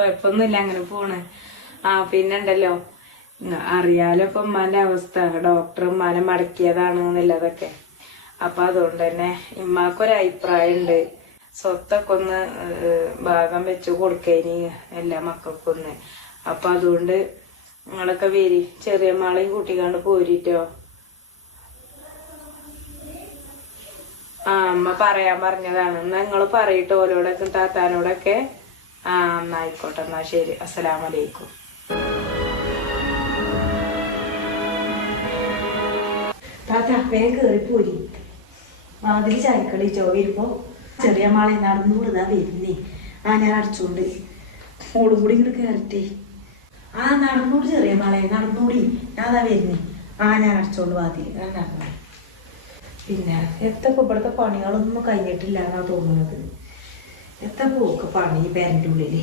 കുഴപ്പമൊന്നുമില്ല, അങ്ങനെ പോണ്. പിന്നെ ഉണ്ടല്ലോ, അറിയാലോ ഇപ്പൊ ഉമ്മാന്റെ അവസ്ഥ, ഡോക്ടർ ഉമ്മാനെ മടക്കിയതാണ് എന്നുള്ളതൊക്കെ. അപ്പൊ അതുകൊണ്ട് തന്നെ ഇമ്മാക്കൊരഭിപ്രായം ഉണ്ട്, സ്വത്തൊക്കെ ഒന്ന് ഭാഗം വെച്ച് കൊടുക്കേനി എല്ലാ മക്കൾക്കൊന്ന്. അപ്പൊ അതുകൊണ്ട് നിങ്ങളൊക്കെ വരി, ചെറിയ മാളെയും കൂട്ടിക്കാണ്ട് പോരിട്ടോ. അമ്മ പറയാൻ പറഞ്ഞതാണ്. എന്നാ നിങ്ങള് പറയട്ടോ ഓലോടൊക്കെ, താത്താനോടൊക്കെ. എന്നായിക്കോട്ടെ, എന്നാ ശരി. അസ്സലാമലൈക്കും. താത്ത വേഗം കയറി പോരി, വാതിൽ ചായക്കളിച്ചോ. വരുമ്പോ ചെറിയ മാളെ നടന്നുകൂടുതാ വരുന്നേ. ഞാൻ അടച്ചോണ്ട് മോളും കൂടി ഇങ്ങോട്ട് കയറിട്ടേ. നടന്നൂടി ചെറിയ മാളെ, നടന്നൂടി. ഞാൻ അതാ വരുന്നേ. ഞാൻ അടച്ചോണ്ട് വാതിൽ. ഞാൻ നടന്നു. പിന്നെ എത്തപ്പോ ഇവിടുത്തെ പണികളൊന്നും കഴിഞ്ഞിട്ടില്ല എന്നാ തോന്നുന്നത്. എത്തപ്പോ പണി പേരൻ്റെ ഉള്ളില്.